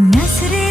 नसरे